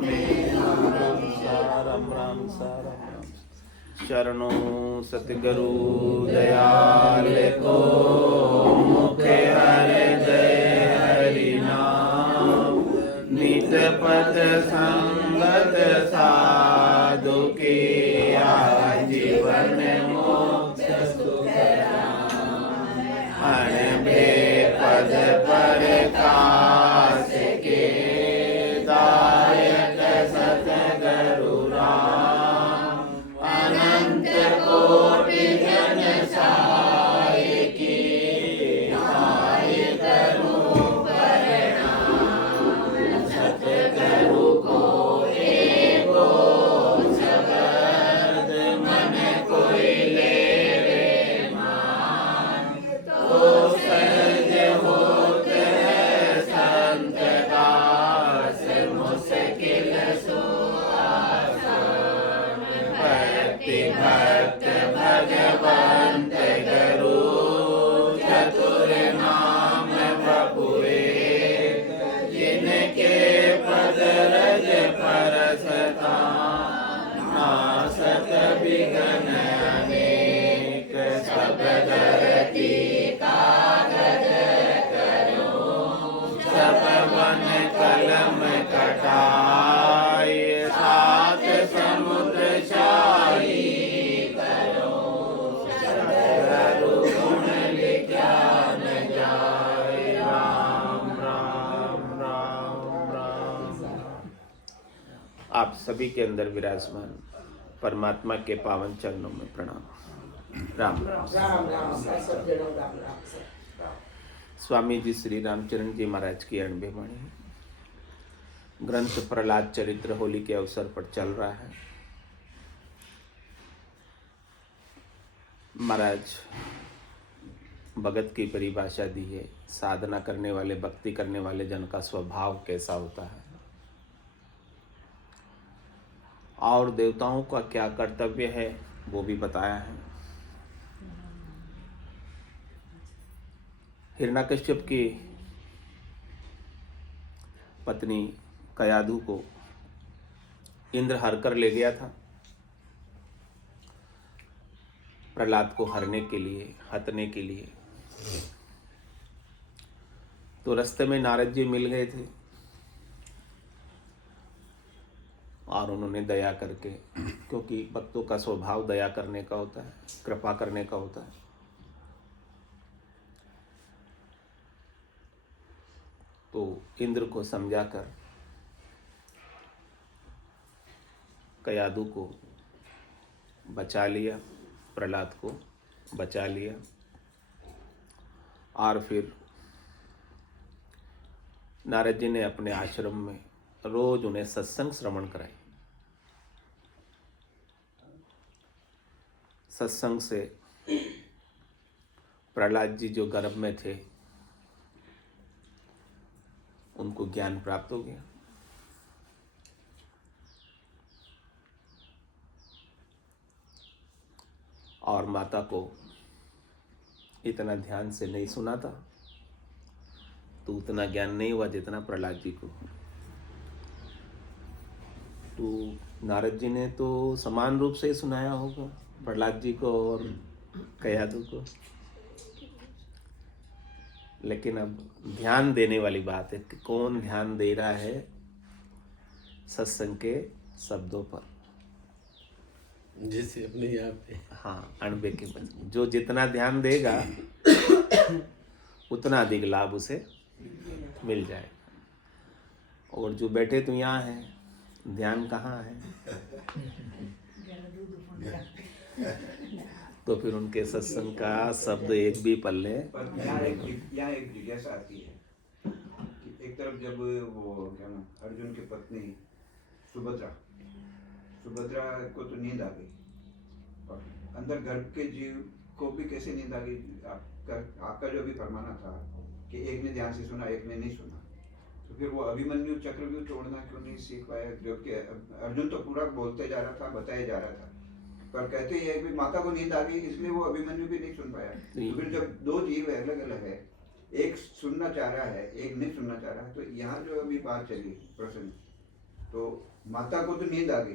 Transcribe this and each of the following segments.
में राम सारम राम सारम राम शरणों सतगुरु दयाल को मुखे हृदय हरि नाम नित पथ संगत साधु के जीवन मोक्ष सुख अनबे पद पर काश के दायक सतगुरु राम अनंत कोटि जन साय की आय करूं प्रणाम सतगुरु को एको शब्द मन कोई लेवे मान तो सहज होत है संत दास मुश्किल सो आसान भक्ति भक्त भगवंत गुरु चतुर नाम बपुए जिनके पद रज परसता नासत विघ्न अनेक सब धरती कागज करो सब वन कलम कटाय सात समुद्र शाही करो सतगुरु गुण विज्ञान जाय राम राम राम राम। आप सभी के अंदर विराजमान परमात्मा के पावन चरणों में प्रणाम। राम राम राम राम सब जनो राम राम सब स्वामी जी श्री रामचरण जी महाराज की 90 वाणी ग्रंथ प्रहलाद चरित्र होली के अवसर पर चल रहा है। महाराज भगत की परिभाषा दी है, साधना करने वाले भक्ति करने वाले जन का स्वभाव कैसा होता है और देवताओं का क्या कर्तव्य है वो भी बताया है। हिरण्यकश्यप की पत्नी कयाधु को इंद्र हर कर ले गया था प्रहलाद को हरने के लिए, हतने के लिए। तो रास्ते में नारद जी मिल गए थे और उन्होंने दया करके, क्योंकि भक्तों का स्वभाव दया करने का होता है, कृपा करने का होता है, तो इंद्र को समझाकर कयाधु को बचा लिया, प्रहलाद को बचा लिया और फिर नारद जी ने अपने आश्रम में रोज उन्हें सत्संग श्रवण कराई। सत्संग से प्रहलाद जी जो गर्भ में थे उनको ज्ञान प्राप्त हो गया। और माता को इतना ध्यान से नहीं सुना था, तो उतना ज्ञान नहीं हुआ जितना प्रहलाद जी को। तो नारद जी ने तो समान रूप से सुनाया होगा प्रहलाद जी को और कयाधु को, लेकिन अब ध्यान देने वाली बात है कि कौन ध्यान दे रहा है सत्संग के शब्दों पर, जिसे अपने यहाँ पे हाँ अणबे के बचन। जो जितना ध्यान देगा उतना अधिक लाभ उसे मिल जाएगा। और जो बैठे तो यहाँ है, ध्यान कहाँ है? तो फिर उनके सत्संग का शब्द एक भी पल्ले। यहाँ एक जिज्ञासा आती है कि एक तरफ जब वो क्या ना अर्जुन की पत्नी सुभद्रा को तो नींद आ गई और अंदर गर्भ के जीव को भी कैसे नींद आ गई। आपका जो भी फरमाना था कि एक ने ध्यान से सुना एक ने नहीं सुना, तो फिर वो अभिमन्यु चक्रव्यूह तोड़ना क्यों नहीं सीख पाया? जो कि अर्जुन तो पूरा बोलते जा रहा था, बताया जा रहा था, पर कहते ही है कि माता को नींद आ गई, इसलिए वो अभिमन्यु भी नहीं सुन पाया। तो फिर जब दो जीव अलग अलग है, एक सुनना चाह रहा है एक नहीं सुनना चाह रहा है, तो यहाँ जो अभी बात चली प्रश्न तो माता को तो नींद आ गई,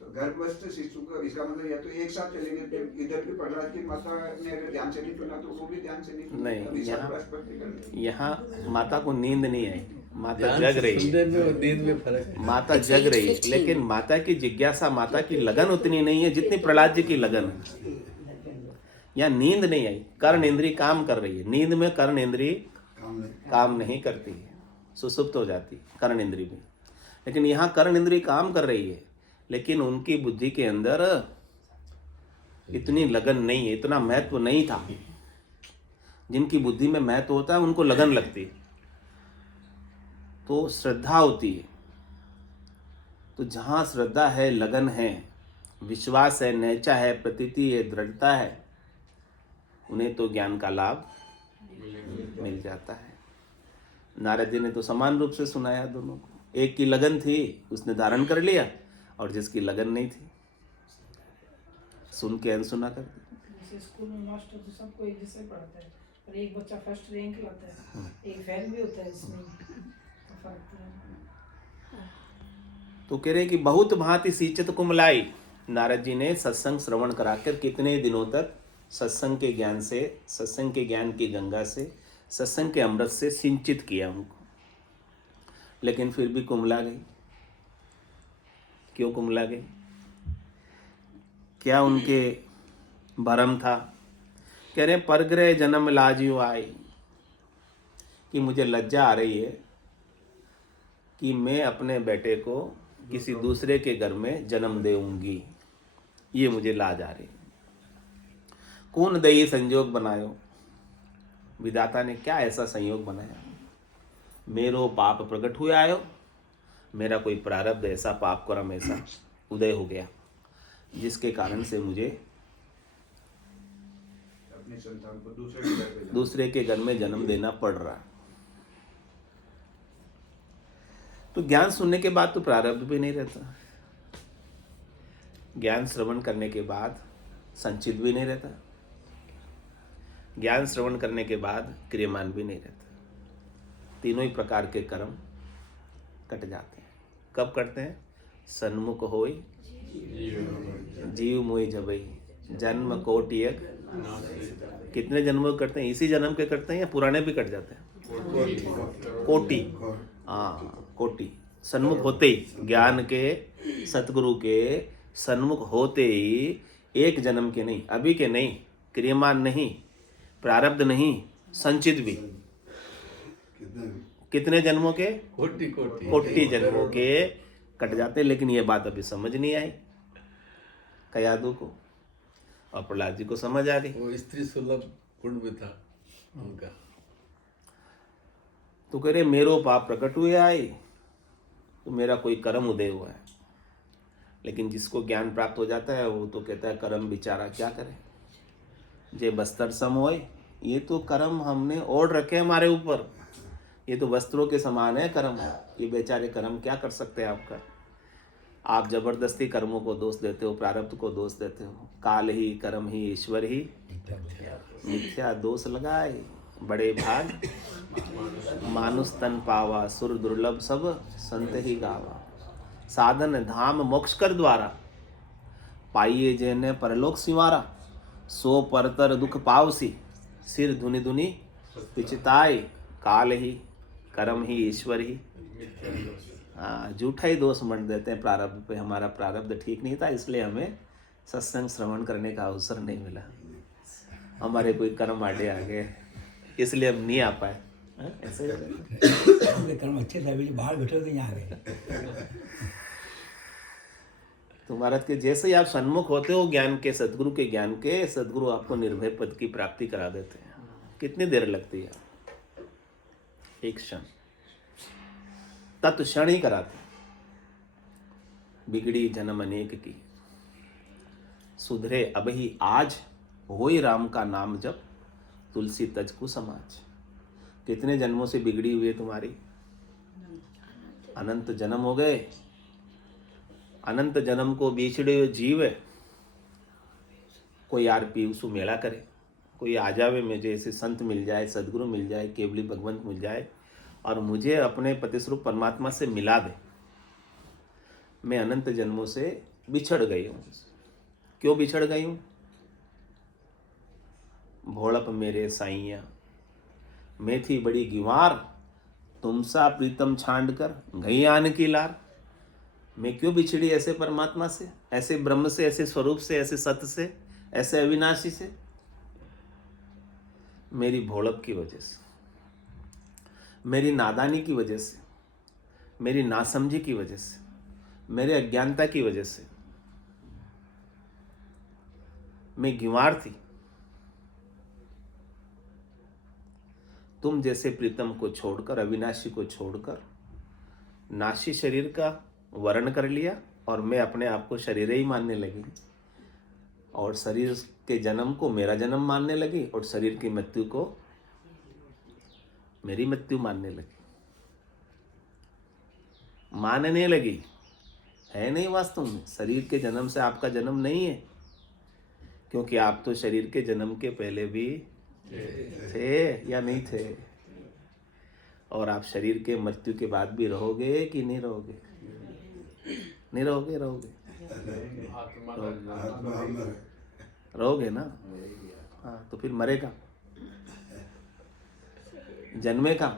तो गर्भस्थ शिशु का इसका मतलब या तो एक साथ चलेंगे, तो इधर भी प्रहलाद की माता ने अगर ध्यान से नहीं सुना तो वो भी ध्यान से नहीं सुना। नहीं, अभी सब यहाँ राष्ट्रपति कर यहाँ माता को नींद नहीं आई, माता जग रही है, सुनने में और नींद में फर्क है। माता जग रही है, लेकिन माता की जिज्ञासा, माता की लगन उतनी नहीं है जितनी प्रहलाद जी की लगन है। यहाँ नींद नहीं आई, कर्ण इंद्री काम कर रही है। नींद में कर्ण इंद्री काम नहीं करती है, सुसुप्त हो जाती है कर्ण इंद्री में। लेकिन यहाँ कर्ण इंद्री काम कर रही है, लेकिन उनकी बुद्धि के अंदर इतनी लगन नहीं है, इतना महत्व नहीं था। जिनकी बुद्धि में महत्व होता है उनको लगन लगती है, तो श्रद्धा होती है। तो जहाँ श्रद्धा है, लगन है, विश्वास है, नैचा है, प्रतीति है, दृढ़ता है, उन्हें तो ज्ञान का लाभ मिल जाता है। नारद जी ने तो समान रूप से सुनाया दोनों को। एक की लगन थी, उसने धारण कर लिया, और जिसकी लगन नहीं थी सुन के अनसुना कर दिया। जैसे स्कूल में मास्टर तो सबको एक जैसे पढ़ाता है, पर एक बच्चा फर्स्ट रैंक लाता है, एक फेल भी होता है, इसमें तो फर्क तो है। तो कह रहे कि बहुत भांति सींचत कुमलाई। नारद जी ने सत्संग श्रवण कराकर कितने दिनों तक सत्संग के ज्ञान से, सत्संग के ज्ञान की गंगा से, सत्संग के अमृत से सिंचित किया उनको, लेकिन फिर भी कुमला गई। क्यों कुमला गई? क्या उनके भरम था? कह रहे परग्रह जन्म लाजियो आई, कि मुझे लज्जा आ रही है कि मैं अपने बेटे को किसी दूसरे के घर में जन्म देऊंगी, ये मुझे लाज आ रही है। कौन दई संयोग बनायो, विधाता ने क्या ऐसा संयोग बनाया? मेरो पाप प्रकट हुआ आयो, मेरा कोई प्रारब्ध ऐसा, पाप कर्म ऐसा उदय हो गया, जिसके कारण से मुझे अपनी संतान को दूसरे के घर में जन्म देना पड़ रहा। तो ज्ञान सुनने के बाद तो प्रारब्ध भी नहीं रहता, ज्ञान श्रवण करने के बाद संचित भी नहीं रहता, ज्ञान श्रवण करने के बाद क्रियमान भी नहीं रहता। तीनों ही प्रकार के कर्म कट जाते हैं। कब कटते हैं? सन्मुख होई जीव मोहि जबई, जन्म कोटियक। कितने जन्मों के करते हैं? इसी जन्म के करते हैं या पुराने भी कट जाते हैं? कोटि, हाँ कोटि। सन्मुख होते ही, ज्ञान के, सतगुरु के सन्मुख होते ही, एक जन्म के नहीं, अभी के नहीं, क्रियमान नहीं, प्रारब्ध नहीं, संचित भी। कितने जन्मों के? कोटि जन्मों के कट जाते हैं। लेकिन ये बात अभी समझ नहीं आई कयादू को, और प्रहलाद जी को समझ आ गई। वो स्त्री सुलभ गुण में था उनका। तो कह रहे मेरो पाप प्रकट हुए आए, तो मेरा कोई कर्म उदय हुआ है। लेकिन जिसको ज्ञान प्राप्त हो जाता है वो तो कहता है कर्म बेचारा क्या करे, जे बस्तर सम होए। ये तो कर्म हमने ओढ़ रखे हमारे ऊपर, ये तो वस्त्रों के समान है कर्म। ये बेचारे कर्म क्या कर सकते हैं आपका? आप जबरदस्ती कर्मों को दोष देते हो, प्रारब्ध को दोष देते हो। काल ही, कर्म ही, ईश्वर ही मिथ्या दोष लगाए। बड़े भाग मानुष तन पावा, सुर दुर्लभ सब संत ही गावा। साधन धाम मोक्ष कर द्वारा, पाइये जेने परलोक सिवारा। सो परतर दुख पावसी, सिर धुनि धुनि पिछताए। काल ही, कर्म ही, ईश्वर ही। हाँ, झूठा ही दोष मत देते हैं प्रारब्ध पे। हमारा प्रारब्ध ठीक नहीं था, इसलिए हमें सत्संग श्रवण करने का अवसर नहीं मिला। हमारे कोई कर्म आड़े आ गए, इसलिए हम नहीं आ पाए। ऐसे कर्म अच्छे थे, बाहर बैठे तो यहाँ आ गए। तो महाराज के जैसे ही आप सन्मुख होते हो ज्ञान के, सदगुरु के ज्ञान के, सदगुरु आपको निर्भय पद की प्राप्ति करा देते हैं। कितनी देर लगती है? एक क्षण, तत्क्षण ही कराते। बिगड़ी जन्म अनेक की, सुधरे अब ही आज। होई राम का नाम जप, तुलसी तज को समाज। कितने जन्मों से बिगड़ी हुई है तुम्हारी? अनंत जन्म हो गए। अनंत जन्म को बिछड़े हुए जीव है। कोई यार पीवसु मेला करे, कोई आ जावे, मुझे ऐसे संत मिल जाए, सदगुरु मिल जाए, केवली भगवंत मिल जाए और मुझे अपने पतिस्वरूप परमात्मा से मिला दे। मैं अनंत जन्मों से बिछड़ गई हूँ। क्यों बिछड़ गई हूँ? भोड़प मेरे साइया, मैं थी बड़ी गिवार, तुमसा प्रीतम छांड कर गई आन की लार। मैं क्यों बिछड़ी ऐसे परमात्मा से, ऐसे ब्रह्म से, ऐसे स्वरूप से, ऐसे सत्य से, ऐसे अविनाशी से? मेरी भोड़प की वजह से, मेरी नादानी की वजह से, मेरी नासमझी की वजह से, मेरे अज्ञानता की वजह से मैं गिंवार थी। तुम जैसे प्रीतम को छोड़कर, अविनाशी को छोड़कर नाशी शरीर का वर्ण कर लिया और मैं अपने आप को शरीर ही मानने लगी और शरीर के जन्म को मेरा जन्म मानने लगी और शरीर की मृत्यु को मेरी मृत्यु मानने लगी, मानने लगी। है नहीं वास्तव में, शरीर के जन्म से आपका जन्म नहीं है, क्योंकि आप तो शरीर के जन्म के पहले भी थे या नहीं थे, और आप शरीर के मृत्यु के बाद भी रहोगे कि नहीं रहोगे? नहीं रहोगे? रहोगे ना? हाँ, तो फिर मरेगा, जन्मेगा।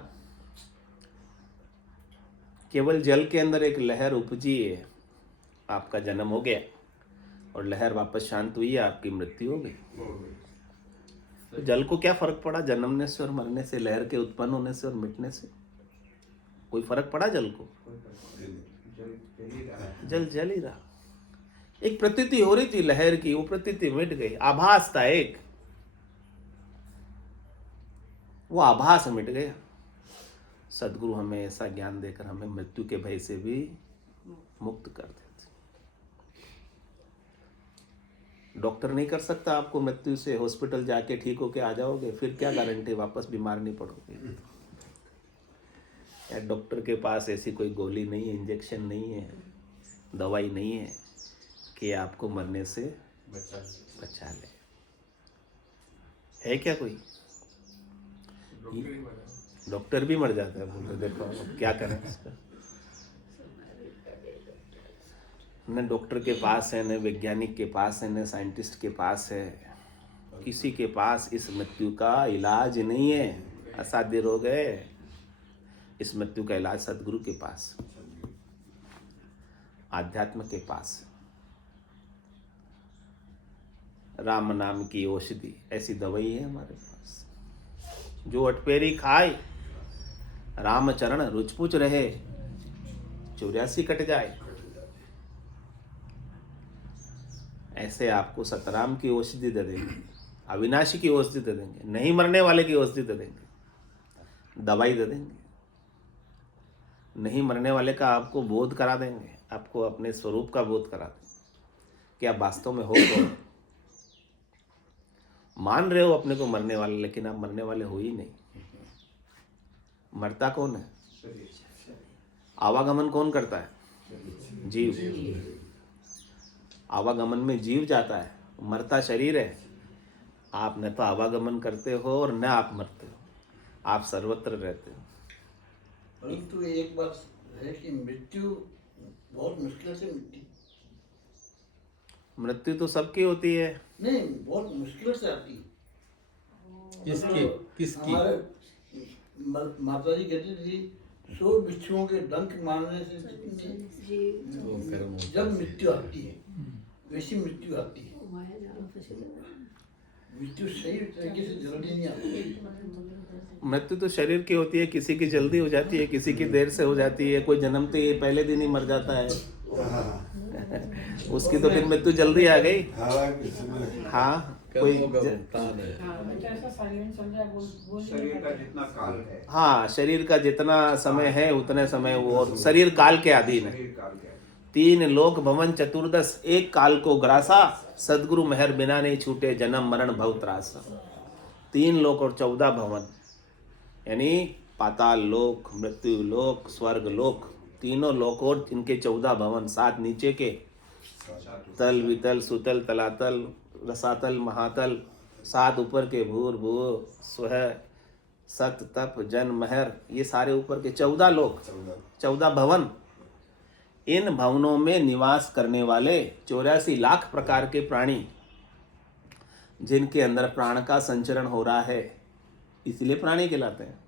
केवल जल के अंदर एक लहर उपजी है, आपका जन्म हो गया और लहर वापस शांत हुई है, आपकी मृत्यु हो गई। तो जल को क्या फर्क पड़ा जन्मने से और मरने से, लहर के उत्पन्न होने से और मिटने से? कोई फर्क पड़ा जल को? जल जल ही रहा। एक प्रतीति हो रही थी लहर की, वो प्रतीति मिट गई। आभास था एक, वो आभास मिट गया। सदगुरु हमें ऐसा ज्ञान देकर हमें मृत्यु के भय से भी मुक्त कर देते। डॉक्टर नहीं कर सकता आपको मृत्यु से, हॉस्पिटल जाके ठीक होके आ जाओगे, फिर क्या गारंटी वापस बीमार नहीं पड़ोगे? या डॉक्टर के पास ऐसी कोई गोली नहीं है, इंजेक्शन नहीं है, दवाई नहीं है कि आपको मरने से बचा ले। है क्या कोई? डॉक्टर भी मर जाता है। बोलते देखो अब क्या करें इसका। न डॉक्टर के पास है, न वैज्ञानिक के पास है, न साइंटिस्ट के पास है, किसी के पास इस मृत्यु का इलाज नहीं है। असाध्य रोग है। इस मृत्यु का इलाज सदगुरु के पास, आध्यात्म के पास। राम नाम की औषधि ऐसी दवाई है हमारे पास, जो अटपेरी खाए, राम चरण रुचपुच रहे, 84 कट जाए। ऐसे आपको सतराम की औषधि दे देंगे, अविनाशी की औषधि दे देंगे, नहीं मरने वाले की औषधि दे देंगे, दवाई दे देंगे। नहीं मरने वाले का आपको बोध करा देंगे, आपको अपने स्वरूप का बोध करा देंगे कि आप वास्तव में हो कौन। मान रहे हो अपने को मरने वाले, लेकिन आप मरने वाले हो ही नहीं। मरता कौन है? आवागमन कौन करता है? जीव। आवागमन में जीव जाता है, मरता शरीर है। आप न तो आवागमन करते हो और न आप मरते हो, आप सर्वत्र रहते हो। परंतु एक बात है कि मृत्यु बहुत मुश्किल से मिलती। मृत्यु तो सबकी होती है। नहीं, बहुत मुश्किल से आती है। किसकी? हमारे माता जी कहती थी 100 बिच्छुओं के डंक मारने से जब मृत्यु आती है वैसी मृत्यु आती है। मृत्यु सही तरीके से जल्दी नहीं आती। मृत्यु तो शरीर की होती है, किसी की जल्दी हो जाती है, किसी की देर से हो जाती है। कोई जन्मते ही पहले दिन ही मर जाता है। उसकी तो फिर मृत्यु जल्दी आ गई। हाँ, कोई शरीर का जितना काल है, हाँ, शरीर का जितना समय है उतने समय वो शरीर काल के अधीन है। शरीर काल का 3 लोक भवन चतुर्दश, एक काल को ग्रासा, सदगुरु मेहर बिना नहीं छूटे, जन्म मरण भव त्रासा। 3 लोक और 14 भवन, यानी पाताल लोक, मृत्यु लोक, स्वर्ग लोक, तीनों लोक और इनके 14 भवन, 7 नीचे के, तल वितल सुतल तलातल रसातल महातल, 7 ऊपर के, भूर भूव स्वह सत तप जन महर, ये सारे ऊपर के 14 लोक, 14 भवन, इन भवनों में निवास करने वाले 84 लाख प्रकार के प्राणी, जिनके अंदर प्राण का संचरण हो रहा है, इसलिए प्राणी कहलाते हैं।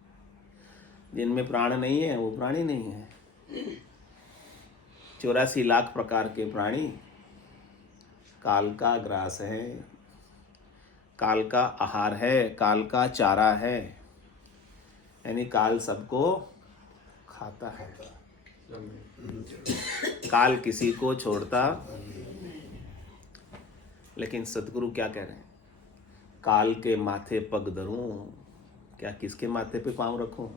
जिनमें प्राण नहीं है वो प्राणी नहीं है। 84 लाख प्रकार के प्राणी काल का ग्रास है, काल का आहार है, काल का चारा है, यानी काल सबको खाता है। काल किसी को छोड़ता, लेकिन सदगुरु क्या कह रहे हैं? काल के माथे पग धरूं, क्या किसके माथे पे पांव रखूं?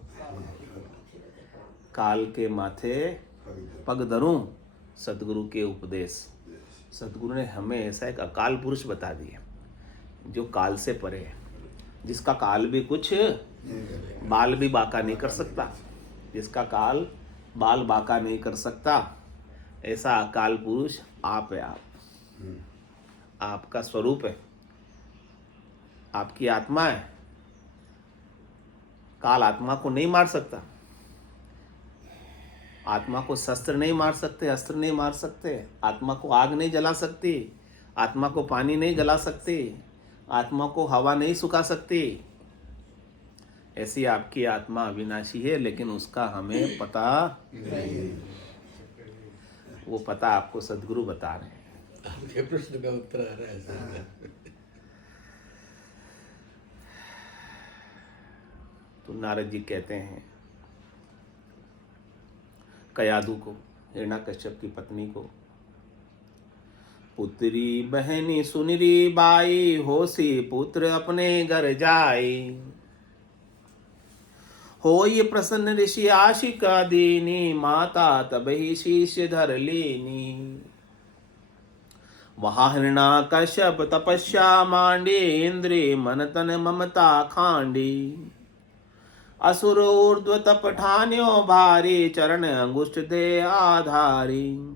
काल के माथे पग धरूं, सदगुरु के उपदेश। सदगुरु ने हमें ऐसा एक अकाल पुरुष बता दिया जो काल से परे है, जिसका काल भी कुछ बाल भी बाका नहीं कर सकता, जिसका काल बाल बाका नहीं कर सकता, ऐसा अकाल पुरुष आप है। आप आपका स्वरूप है, आपकी आत्मा है। काल आत्मा को नहीं मार सकता, आत्मा को शस्त्र नहीं मार सकते, अस्त्र नहीं मार सकते, आत्मा को आग नहीं जला सकती, आत्मा को पानी नहीं जला सकती, आत्मा को हवा नहीं सुखा सकती। ऐसी आपकी आत्मा अविनाशी है, लेकिन उसका हमें पता नहीं। वो पता आपको सदगुरु बता रहे हैं। आपके प्रश्न का उत्तर आ रहा है सर। तो नारद जी कहते हैं कयादु को, हिरण्याकश्यप की पत्नी को, पुत्री बहनी सुनरी बाई, होसी पुत्र अपने घर जाई। होई प्रसन्न ऋषि आशिका दीनी, माता तब ही शीश धर लीनी। वहाँ हिरण्याकश्यप तपस्या मांडी, इंद्री मन तन ममता खांडी। असुर ऊर्ध्व तप ठान्यो भारी, चरण अंगुष्ठ दे आधारी।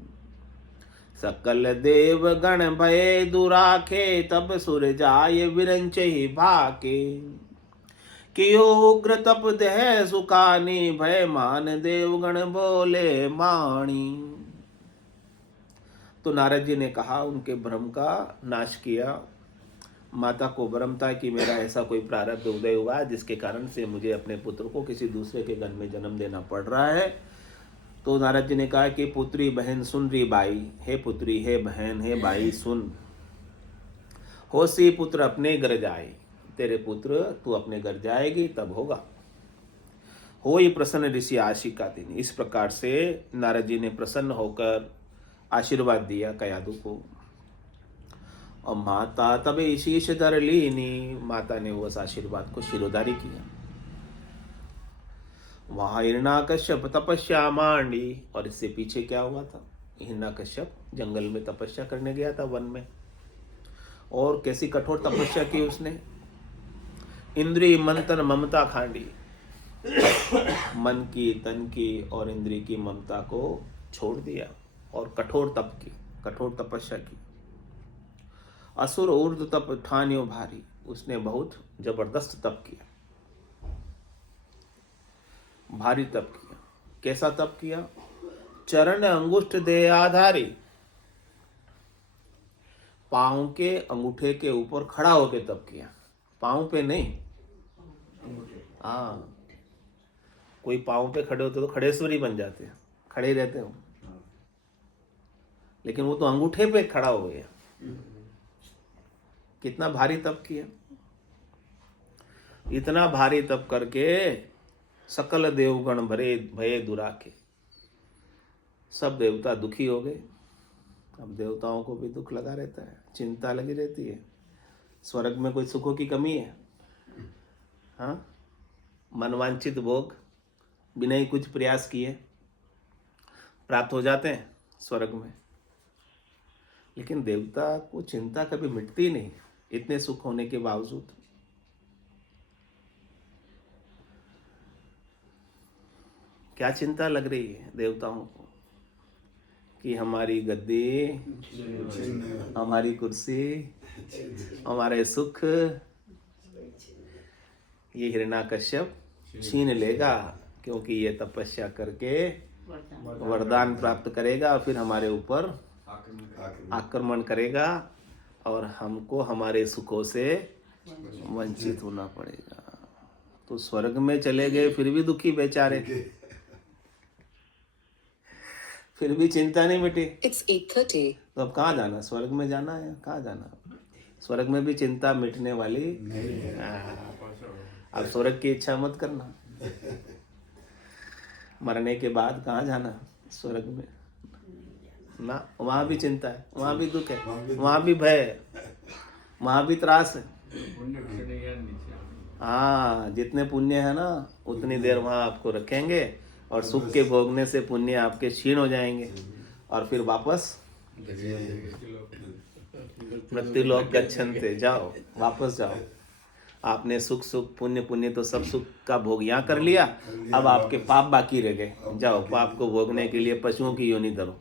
सकल देव गण भय दुराखे, तब सुर जाय विरंचहि भाके। कियो उग्र तप देह सुखानी, भय मान देवगण बोले माणी। तो नारद जी ने कहा, उनके भ्रम का नाश किया। माता को भ्रम था कि मेरा ऐसा कोई प्रारब्ध उदय हुआ जिसके कारण से मुझे अपने पुत्र को किसी दूसरे के घर में जन्म देना पड़ रहा है। तो नारद जी ने कहा कि पुत्री बहन सुन रही बाई, हे पुत्री, हे बहन, हे बाई सुन। होसी पुत्र अपने घर जाए, तेरे पुत्र तू अपने घर जाएगी तब होगा। होई प्रसन्न ऋषि आशिका दीनी। इस प्रकार से नारद जी ने प्रसन्न होकर आशीर्वाद दिया कयादु को। और माता तब शीश धर लीनी, माता ने उस आशीर्वाद को शिरोधारी किया। वहां हिरण्याकश्यप तपस्या मांडी। और इससे पीछे क्या हुआ था? हिरण्याकश्यप जंगल में तपस्या करने गया था, वन में। और कैसी कठोर तपस्या की उसने? इंद्री मन तन ममता खांडी। मन की, तन की और इंद्री की ममता को छोड़ दिया और कठोर तप की, कठोर तपस्या की। असुर ऊर्ध्व तप ठान्यो भारी। उसने बहुत जबरदस्त तप किया, भारी तप किया। कैसा तप किया? चरण अंगुष्ठ दे आधारी। पांव के अंगूठे के ऊपर खड़ा होकर तप किया, पांव पे नहीं। हाँ, कोई पांव पे खड़े होते तो खड़ेश्वरी बन जाते हैं, खड़े रहते हो, लेकिन वो तो अंगूठे पे खड़ा हो गया। कितना भारी तप किया। इतना भारी तप करके सकल देवगण भरे भये दुराखे। सब देवता दुखी हो गए। अब देवताओं को भी दुख लगा रहता है, चिंता लगी रहती है। स्वर्ग में कोई सुखों की कमी है? हाँ, मनवांछित भोग बिना ही कुछ प्रयास किए प्राप्त हो जाते हैं स्वर्ग में। लेकिन देवता को चिंता कभी मिटती नहीं, इतने सुख होने के बावजूद। क्या चिंता लग रही है देवताओं को कि हमारी गद्दी, हमारी कुर्सी, हमारे सुख ये हिरण्याकश्यप छीन लेगा, क्योंकि ये तपस्या करके वरदान प्राप्त करेगा और फिर हमारे ऊपर आक्रमण करेगा और हमको हमारे सुखों से वंचित होना पड़ेगा। तो स्वर्ग में चले गए फिर भी दुखी बेचारे, फिर भी चिंता नहीं मिटी। It's 8:30. तो अब कहाँ जाना? स्वर्ग में जाना है, कहाँ जाना? स्वर्ग में भी चिंता मिटने वाली अब स्वर्ग की इच्छा मत करना। मरने के बाद कहाँ जाना? स्वर्ग में ना, वहाँ भी चिंता है, वहाँ भी दुख है, वहाँ भी भय है, वहाँ भी त्रास है। हाँ, जितने पुण्य है ना उतनी देर वहाँ आपको रखेंगे और सुख के भोगने से पुण्य आपके क्षीण हो जाएंगे और फिर वापस मृत्यु लोक गच्छन्ते, जाओ वापस जाओ। आपने सुख पुण्य पुण्य तो सब सुख का भोग यहाँ कर लिया, अब आपके पाप बाकी रह गए, जाओ पाप को भोगने के लिए पशुओं की योनि धरो।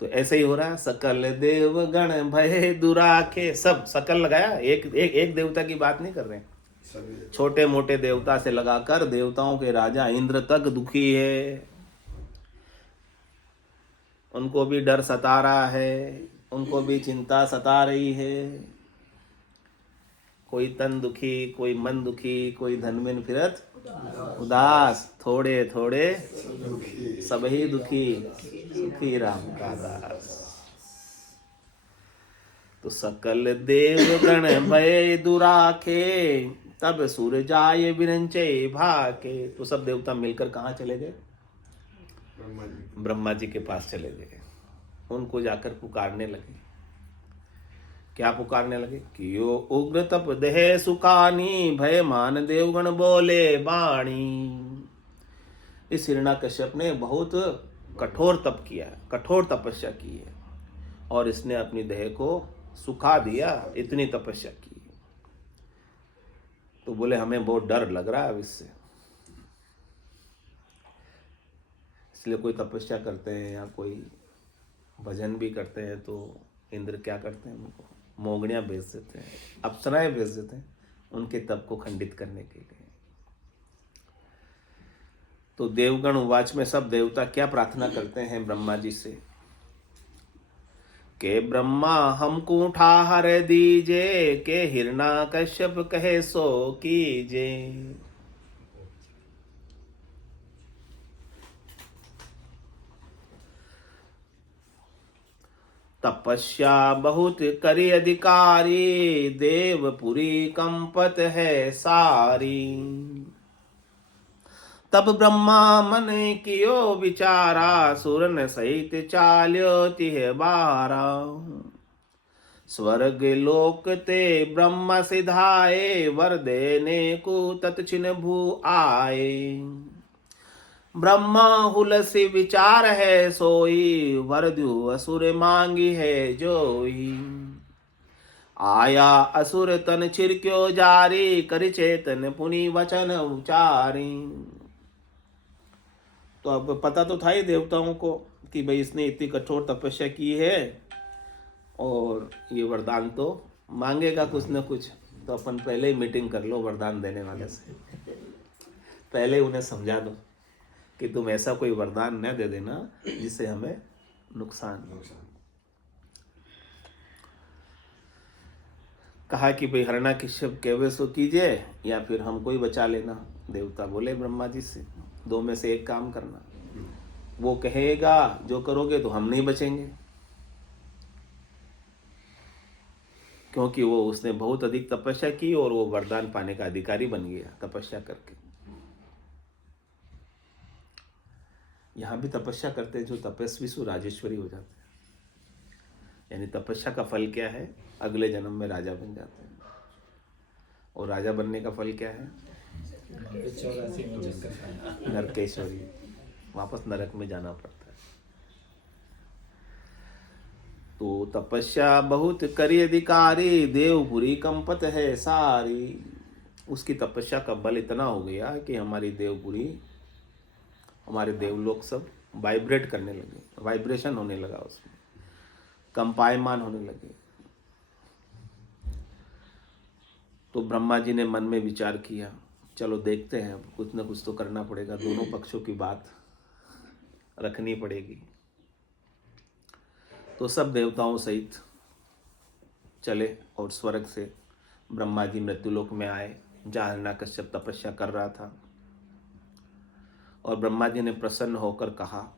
तो ऐसे ही हो रहा है। सकल देव गण भय दुराखे, सब सकल लगाया, एक देवता की बात नहीं कर रहे हैं, छोटे मोटे देवता से लगाकर देवताओं के राजा इंद्र तक दुखी है, उनको भी डर सता रहा है, उनको भी चिंता सता रही है। कोई तन दुखी, कोई मन दुखी, कोई धन में फिरत उदास, थोड़े थोड़े सब ही दुखी, सुखी राम का दास। तो सकल देव गण भय दुराखे, तब सुर जाय विरंचे भाके। तो सब देवता मिलकर कहाँ चले गए? ब्रह्मा जी के पास चले गए। उनको जाकर पुकारने लगे। क्या पुकारने लगे? कि यो उग्र तप देह सुखानी, भय मान देवगण बोले बाणी। इस हिरण्याकश्यप ने बहुत कठोर तप किया, कठोर तपस्या की है और इसने अपनी देह को सुखा दिया, इतनी तपस्या की। तो बोले हमें बहुत डर लग रहा है अब इससे, इसलिए कोई तपस्या करते हैं या कोई भजन भी करते हैं तो इंद्र क्या करते हैं, उनको मोगनियाँ भेज देते हैं, अप्सराएं भेज देते हैं उनके तप को खंडित करने के लिए। तो देवगण उवाच में सब देवता क्या प्रार्थना करते हैं ब्रह्मा जी से के ब्रह्मा हमको उठा हर दीजे, के हिरण्याकश्यप कहे सो कीजे। तपस्या बहुत करी अधिकारी, देवपुरी कंपत है सारी। तब ब्रह्मा मन कियो विचारा, सुरन सहित चाल्यो तिह बारा। स्वर्ग लोक ते ब्रह्म सिधाए, वर देने को तत्क्षण भू आए। ब्रह्मा हुलसी विचार है सोई, वर द्यु असुर मांगी है जोई। आया असुर तन छिरक्यो जारी, कर चेतन पुनि वचन उचारी। तो अब पता तो था ही देवताओं को कि भाई इसने इतनी कठोर तपस्या की है और ये वरदान तो मांगेगा कुछ न कुछ, तो अपन पहले ही मीटिंग कर लो वरदान देने वाले से, पहले उन्हें समझा दो कि तुम ऐसा कोई वरदान न दे देना जिससे हमें नुकसान। कहा कि भाई हिरण्याकश्यप केवे सो कीजिए या फिर हमको ही बचा लेना। देवता बोले ब्रह्मा जी से, दो में से एक काम करना, वो कहेगा जो करोगे तो हम नहीं बचेंगे, क्योंकि वो उसने बहुत अधिक तपस्या की और वो वरदान पाने का अधिकारी बन गया तपस्या करके। यहाँ भी तपस्या करते हैं जो तपस्वी सु राजेश्वरी हो जाते हैं, यानी तपस्या का फल क्या है? अगले जन्म में राजा बन जाते हैं। और राजा बनने का फल क्या है? नरकेश्वरी, वापस नरक में जाना पड़ता है। तो तपस्या बहुत करी अधिकारी, देवपुरी कंपत है सारी। उसकी तपस्या का बल इतना हो गया कि हमारी देवपुरी, हमारे देवलोक सब वाइब्रेट करने लगे, वाइब्रेशन होने लगा, उसमें कंपायमान होने लगे। तो ब्रह्मा जी ने मन में विचार किया चलो देखते हैं, कुछ ना कुछ तो करना पड़ेगा, दोनों पक्षों की बात रखनी पड़ेगी। तो सब देवताओं सहित चले और स्वर्ग से ब्रह्मा जी मृत्युलोक में आए, जहाँ हिरण्यकश्यप तपस्या कर रहा था। और ब्रह्मा जी ने प्रसन्न होकर कहा,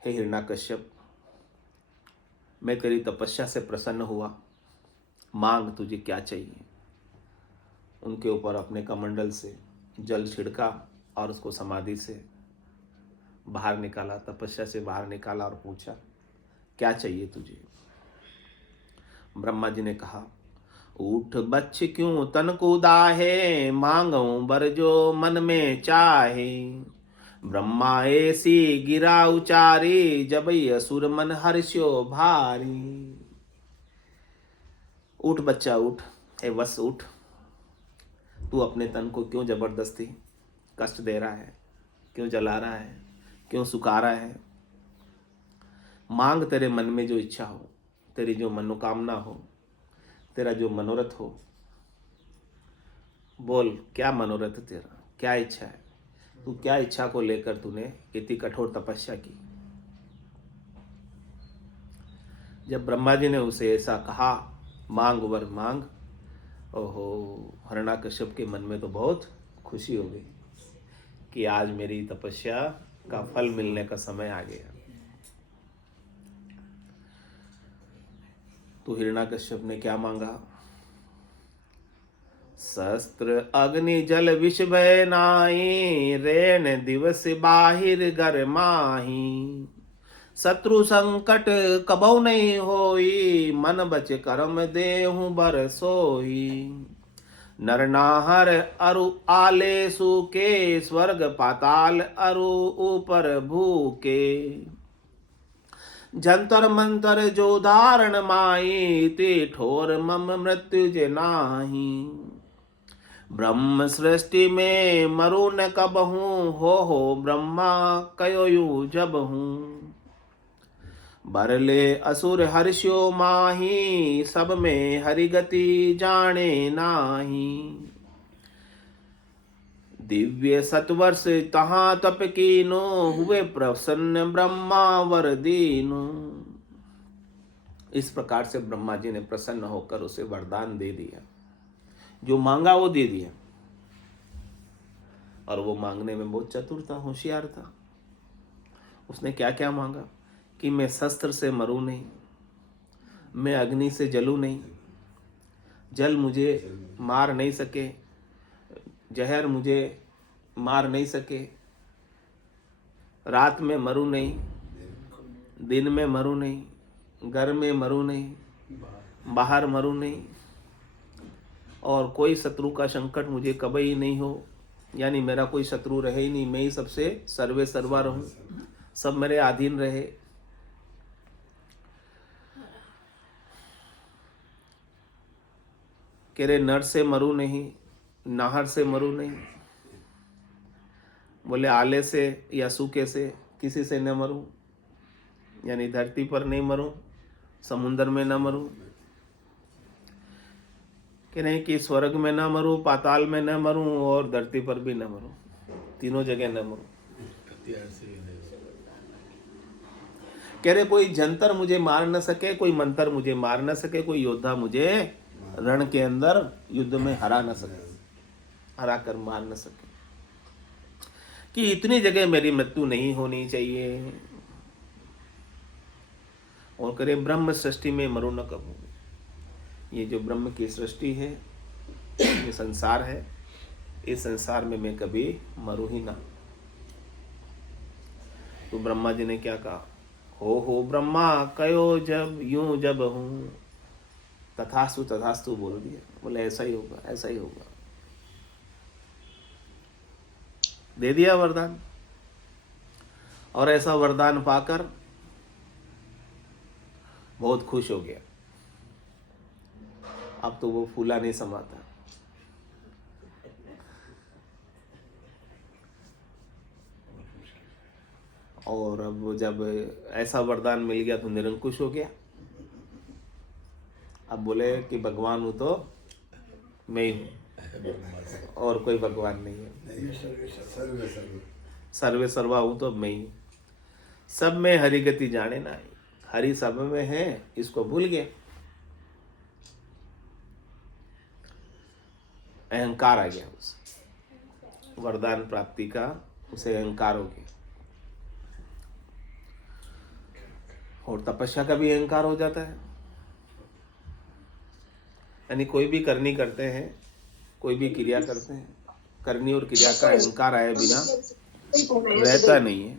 हे हिरण्यकश्यप, मैं तेरी तपस्या से प्रसन्न हुआ, मांग तुझे क्या चाहिए। उनके ऊपर अपने कमंडल से जल छिड़का और उसको समाधि से बाहर निकाला, तपस्या से बाहर निकाला और पूछा, क्या चाहिए तुझे। ब्रह्मा जी ने कहा, उठ बच्छ क्यों तन को दाहे, मांगो बर जो मन में चाहे। ब्रह्मा ऐसी गिरा उचारी, जब असुर मन हर्ष्यो भारी। उठ बच्चा उठ, हे वत्स उठ, तू अपने तन को क्यों जबरदस्ती कष्ट दे रहा है, क्यों जला रहा है, क्यों सुखा रहा है। मांग तेरे मन में जो इच्छा हो, तेरी जो मनोकामना हो, तेरा जो मनोरथ हो, बोल क्या मनोरथ तेरा, क्या इच्छा है। तू क्या इच्छा को लेकर तूने इतनी कठोर तपस्या की। जब ब्रह्मा जी ने उसे ऐसा कहा, मांग वर मांग, ओहो, हिरण्यकश्यप के मन में तो बहुत खुशी हो गई कि आज मेरी तपस्या का फल मिलने का समय आ गया। तो हिरण्यकश्यप ने क्या मांगा, शस्त्र अग्नि जल विष भय नाहि, रेण दिवस बाहिर घर माही। शत्रु संकट कबौ नहीं होई, मन बच करम देहु बर सोई। नर नाहर अरु आले सूके, स्वर्ग पाताल अरु ऊपर भूके। जंतर मंतर जो धारण माई, ते ठोर मम मृत्यु जे नाही। ब्रह्म सृष्टि में मरु न कबहूँ, हो ब्रह्मा कयो यू जब हूँ। बरले असुर हर्ष्यो माही, सब में हरि गति जाने नाही। दिव्य सतवर्ष तहाँ तप कीनो, हुए प्रसन्न ब्रह्मा वर दीनो। इस प्रकार से ब्रह्मा जी ने प्रसन्न होकर उसे वरदान दे दिया, जो मांगा वो दे दिया। और वो मांगने में बहुत चतुर था, होशियार था। उसने क्या क्या मांगा कि मैं शस्त्र से मरूं नहीं, मैं अग्नि से जलूं नहीं, जल मुझे मार नहीं सके, जहर मुझे मार नहीं सके, रात में मरूं नहीं, दिन में मरूं नहीं, घर में मरूं नहीं, बाहर मरूं नहीं, और कोई शत्रु का संकट मुझे कभी नहीं हो, यानी मेरा कोई शत्रु रहे ही नहीं, मैं ही सबसे सर्वे सर्वा रहूं, सब मेरे अधीन रहे। कह रहे नर से मरू नहीं, नाहर से मरू नहीं, बोले आले से या सूखे से किसी से न मरूं, यानी धरती पर नहीं मरूं, समुद्र में न मरूं, कि नहीं कि स्वर्ग में न मरूं, पाताल में न मरूं और धरती पर भी न मरूं, तीनों जगह न मरूं। कह रहे कोई जंतर मुझे मार न सके, कोई मंत्र मुझे मार न सके, कोई योद्धा मुझे रण के अंदर युद्ध में हरा न सके, हरा कर मार न सके, कि इतनी जगह मेरी मृत्यु नहीं होनी चाहिए। और करे ब्रह्म सृष्टि में मरो न कबू, ये जो ब्रह्म की सृष्टि है, ये संसार है, इस संसार में मैं कभी मरू ही ना। तो ब्रह्मा जी ने क्या कहा, हो ब्रह्मा कयो जब यूं जब हूं, तथास्तु तथास्तु बोल दिया। बोले ऐसा ही होगा, ऐसा ही होगा, दे दिया वरदान। और ऐसा वरदान पाकर बहुत खुश हो गया। अब तो वो फूला नहीं समाता। और अब वो जब ऐसा वरदान मिल गया तो निरंकुश हो गया। अब बोले कि भगवान हूं तो मैं ही हूं। और कोई भगवान नहीं है। नहीं, सर्वे सर्व सर्वे सर्वा हूँ तो मैं ही। सब में हरि गति जाने ना, हरि सब में है, इसको भूल गया। अहंकार आ गया उसे, वरदान प्राप्ति का उसे अहंकार हो गया। और तपस्या का भी अहंकार हो जाता है। यानी कोई भी करनी करते हैं, कोई भी क्रिया करते हैं, करनी और क्रिया का अहंकार आए बिना रहता नहीं है।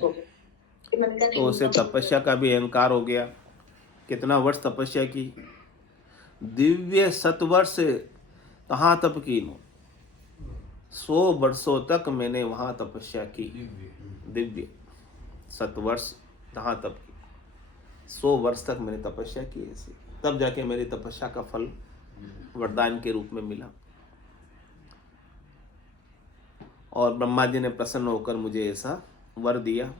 तो उसे तपस्या का भी अहंकार हो गया। कितना वर्ष तपस्या की, दिव्य सतवर्ष कहाँ तप की, 100 वर्षों तक मैंने वहां तपस्या की। दिव्य सतवर्ष कहाँ तप की, 100 वर्ष तक मैंने तपस्या की ऐसी, तब जाके मेरी तपस्या का फल वरदान के रूप में मिला। और ब्रह्मा जी ने प्रसन्न होकर मुझे ऐसा वर दिया।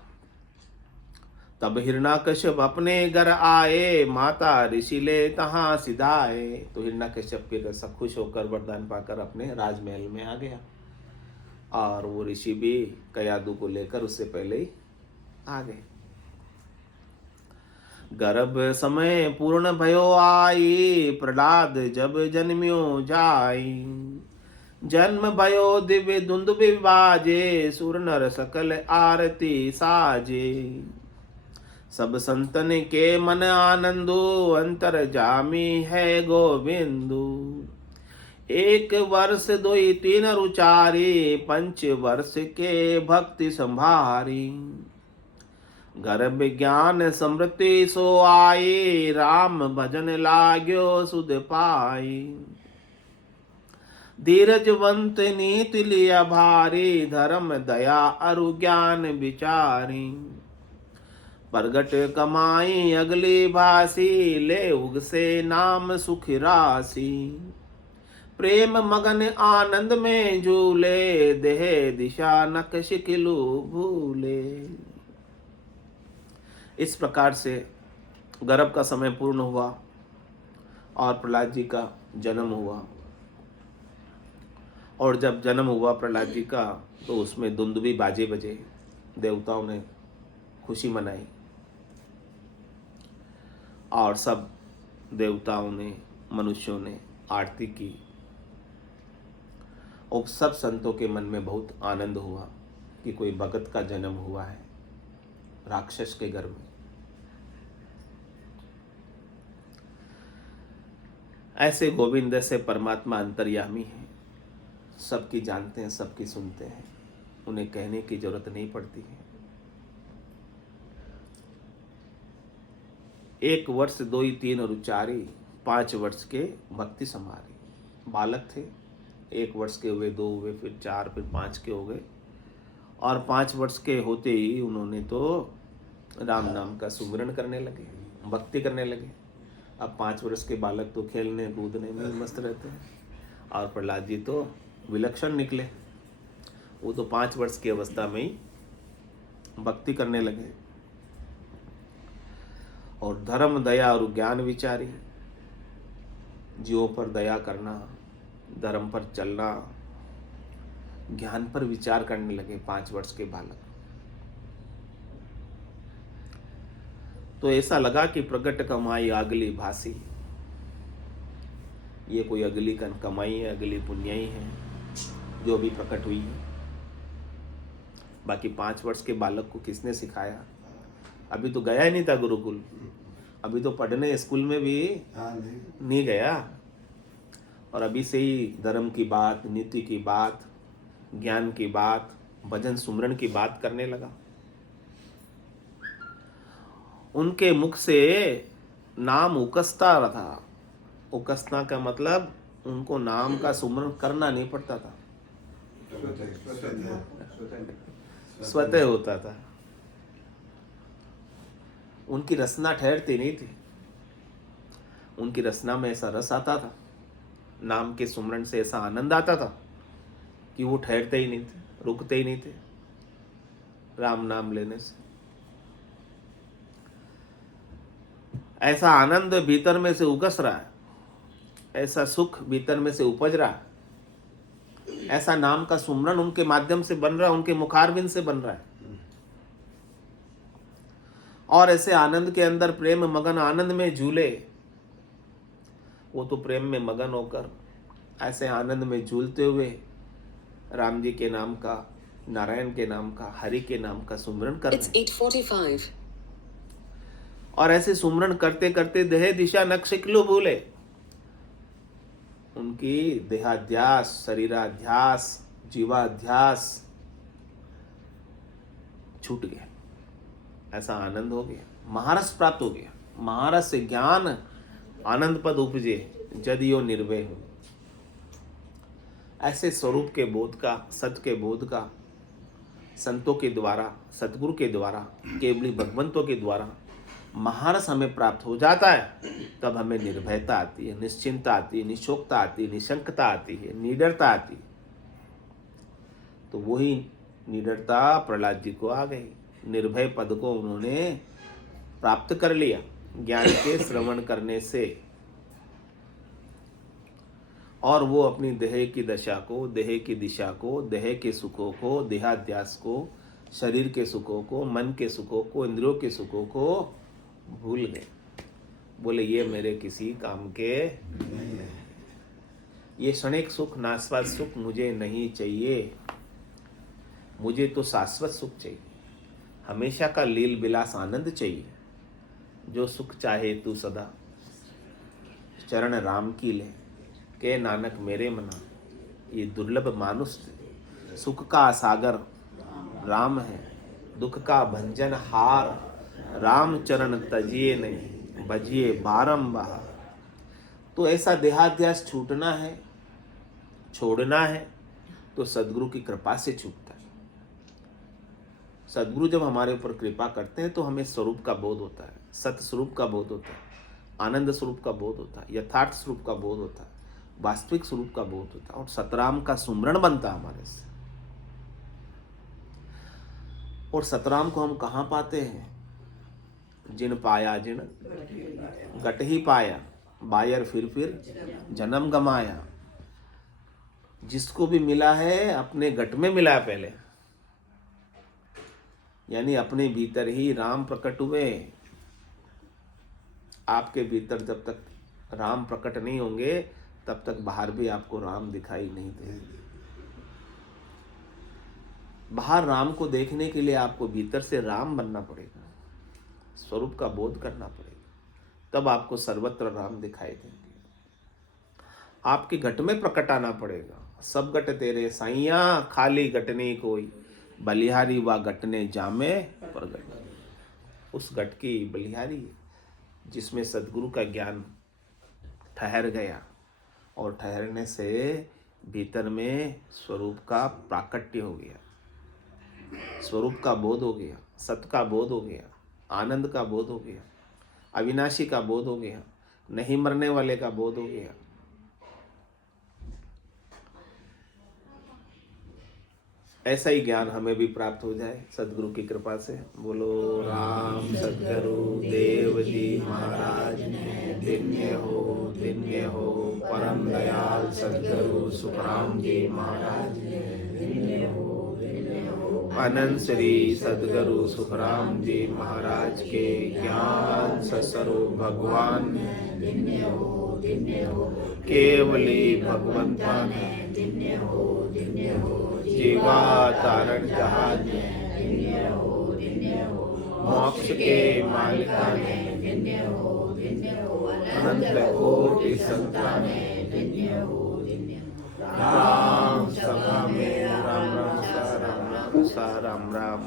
तब हिरण्यकश्यप अपने घर आए, माता ऋषि ले तहाँ सिधाए। तो हिरण्यकश्यप के सब खुश होकर वरदान पाकर अपने राजमहल में आ गया। और वो ऋषि भी कयादू को लेकर उससे पहले ही आ गए। गर्भ समय पूर्ण भयो आई, प्रहलाद जब जन्म्यो जाई। जन्म भयो दिव्य दुंदुभि बाजे, सुर नर सकल आरती साजे। सब संतन के मन आनंदो, अंतर जामी है गोविंदु। 1 वर्ष 2 3 रुचारी, 5 वर्ष के भक्ति संभारी। गर्भ ज्ञान समृद्धि सो आई, राम भजन लाग्यो सुध पाई। धीरजवंत नीति लिया भारी, धर्म दया अरु ज्ञान विचारी। प्रगट कमाई अगली भासी, ले उग से नाम सुख राशि। प्रेम मगन आनंद में झूले, देह दिशा नक्श किलु भूले। इस प्रकार से गर्भ का समय पूर्ण हुआ और प्रहलाद जी का जन्म हुआ। और जब जन्म हुआ प्रहलाद जी का, तो उसमें दुंदुभी बाजे बजे, देवताओं ने खुशी मनाई। और सब देवताओं ने, मनुष्यों ने आरती की। और सब संतों के मन में बहुत आनंद हुआ कि कोई भगत का जन्म हुआ है राक्षस के घर में। ऐसे गोविंद से परमात्मा अंतर्यामी है, सबकी जानते हैं, सबकी सुनते हैं, उन्हें कहने की जरूरत नहीं पड़ती है। 1 वर्ष 2 3 रुचारी, 5 वर्ष के भक्ति समारी। बालक थे, 1 वर्ष के हुए, 2 हुए, फिर 4, फिर 5 के हो गए। और 5 वर्ष के होते ही उन्होंने तो राम नाम का सुमिरन करने लगे, भक्ति करने लगे। अब 5 वर्ष के बालक तो खेलने कूदने में मस्त रहते हैं, और प्रहलाद जी तो विलक्षण निकले। वो तो 5 वर्ष की अवस्था में ही भक्ति करने लगे। और धर्म दया और ज्ञान विचारी, जीवों पर दया करना, धर्म पर चलना, ज्ञान पर विचार करने लगे 5 वर्ष के बालक। तो ऐसा लगा कि प्रगट कमाई अगली भासी, ये कोई अगली कमाई है, अगली पुण्याई है जो भी प्रकट हुई है। बाकी 5 वर्ष के बालक को किसने सिखाया? अभी तो गया ही नहीं था गुरुकुल, अभी तो पढ़ने स्कूल में भी नहीं गया। और अभी से ही धर्म की बात, नीति की बात, ज्ञान की बात, भजन सुमरन की बात करने लगा। उनके मुख से नाम उकसता था। उकसना का मतलब उनको नाम का सुमरन करना नहीं पड़ता था, स्वतः होता था। उनकी रसना ठहरती नहीं थी, उनकी रसना में ऐसा रस आता था, नाम के सुमरन से ऐसा आनंद आता था कि वो ठहरते ही नहीं थे, रुकते ही नहीं थे राम नाम लेने से। ऐसा आनंद भीतर में से उगस रहा है, ऐसा सुख भीतर में से उपज रहा है ऐसा नाम का सुमरन उनके माध्यम से बन रहा है, उनके मुखारबिंद से बन रहा है। और ऐसे आनंद के अंदर प्रेम मगन आनंद में झूले, वो तो प्रेम में मगन होकर ऐसे आनंद में झूलते हुए राम जी के नाम का, नारायण के नाम का, हरि के नाम का सुमरन कर रहे हैं। 8:45. और ऐसे सुमरन करते करते देह दिशा नक्षिकलु भूले, उनकी देहाध्यास, शरीराध्यास, जीवाध्यास छूट गया, ऐसा आनंद हो गया, महारस प्राप्त हो गया। महारस से ज्ञान आनंद पद उपजे, जदियो निर्भय हो। ऐसे स्वरूप के बोध का, सत्य के बोध का संतों के द्वारा, सतगुरु के द्वारा, केवली भगवंतों के द्वारा महारस हमें प्राप्त हो जाता है, तब हमें निर्भयता आती है, निश्चिंता आती है, निशोकता आती है, निशंकता आती है, निडरता आती है। तो वही निडरता प्रहलाद जी को आ गई, निर्भय पद को उन्होंने प्राप्त कर लिया ज्ञान के श्रवण करने से। और वो अपनी देह की दशा को, देह की दिशा को, देह के सुखों को, देहाध्यास को, शरीर के सुखों को, मन के सुखों को, इंद्रियों के सुखों को भूल गए। बोले ये मेरे किसी काम के नहीं, ये क्षणिक सुख, नाशवाद सुख मुझे नहीं चाहिए, मुझे तो शाश्वत सुख चाहिए, हमेशा का लील विलास आनंद चाहिए। जो सुख चाहे तू सदा चरण राम की ले, के नानक मेरे मना। ये दुर्लभ मानुष सुख का सागर राम है, दुख का भंजन हार राम चरण तजिए नहीं, बजिए बारंबार। तो ऐसा देहाध्यास छूटना है, छोड़ना है, तो सदगुरु की कृपा से छूटता है। सदगुरु जब हमारे ऊपर कृपा करते हैं तो हमें स्वरूप का बोध होता है, सत्य स्वरूप का बोध होता है, आनंद स्वरूप का बोध होता है, यथार्थ स्वरूप का बोध होता है, वास्तविक स्वरूप का बोध होता है, और सतराम का सुमरण बनता है हमारे से। और सतराम को हम कहाँ पाते हैं? जिन पाया जिन गट ही पाया, बायर फिर जन्म गमाया। जिसको भी मिला है अपने गट में मिला है पहले, यानी अपने भीतर ही राम प्रकट हुए। आपके भीतर जब तक राम प्रकट नहीं होंगे तब तक बाहर भी आपको राम दिखाई नहीं देंगे। बाहर राम को देखने के लिए आपको भीतर से राम बनना पड़ेगा, स्वरूप का बोध करना पड़ेगा, तब आपको सर्वत्र राम दिखाई देंगे। आपके घट में प्रकट आना पड़ेगा। सब घट तेरे साइया, खाली घटने कोई, बलिहारी व घटने जामे प्रगट। उस घट की बलिहारी जिसमें सदगुरु का ज्ञान ठहर गया, और ठहरने से भीतर में स्वरूप का प्राकट्य हो गया, स्वरूप का बोध हो गया, सत्य का बोध हो गया, आनंद का बोध हो गया, अविनाशी का बोध हो गया, नहीं मरने वाले का बोध हो गया। ऐसा ही ज्ञान हमें भी प्राप्त हो जाए सदगुरु की कृपा से। बोलो राम सदगुरु देव जी महाराज ने धन्य हो परम दयाल सदगुरु सुखराम जी महाराज ने धन्य हो। अनंत श्री सदगुरु सुखराम जी महाराज के ज्ञान सत्स्वरूप भगवान ने धन्य हो। केवली भगवंता ने धन्य हो। जीवा तारण जहाज ने, मोक्ष के मालिका ने, अनंत कोटि संतान ने, राम सभा में राम राम सा राम राम सा राम राम।